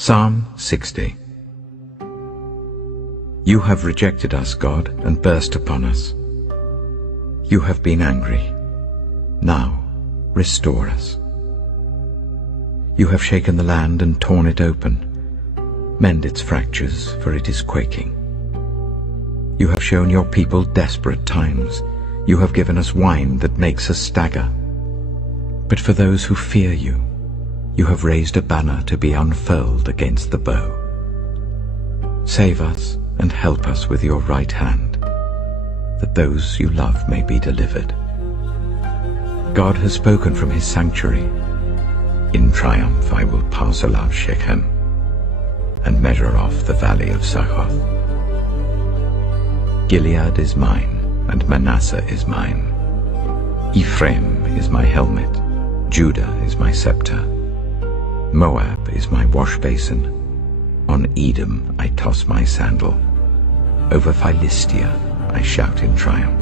Psalm 60. You have rejected us, God, and burst upon us. You have been angry. Now restore us. You have shaken the land and torn it open. Mend its fractures, for it is quaking. You have shown your people desperate times. You have given us wine that makes us stagger. But for those who fear you, you have raised a banner to be unfurled against the bow. Save us and help us with your right hand, that those you love may be delivered. God has spoken from his sanctuary. In triumph I will pass above Shechem and measure off the valley of Succoth. Gilead is mine, and Manasseh is mine. Ephraim is my helmet, Judah is my scepter. Moab is my wash basin. On Edom I toss my sandal. Over Philistia I shout in triumph.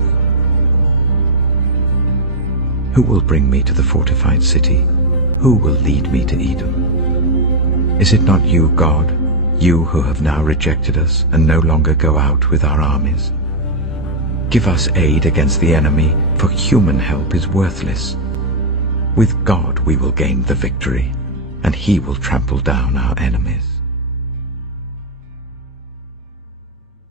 Who will bring me to the fortified city? Who will lead me to Edom? Is it not you, God, you who have now rejected us and no longer go out with our armies? Give us aid against the enemy, for human help is worthless. With God we will gain the victory, and he will trample down our enemies.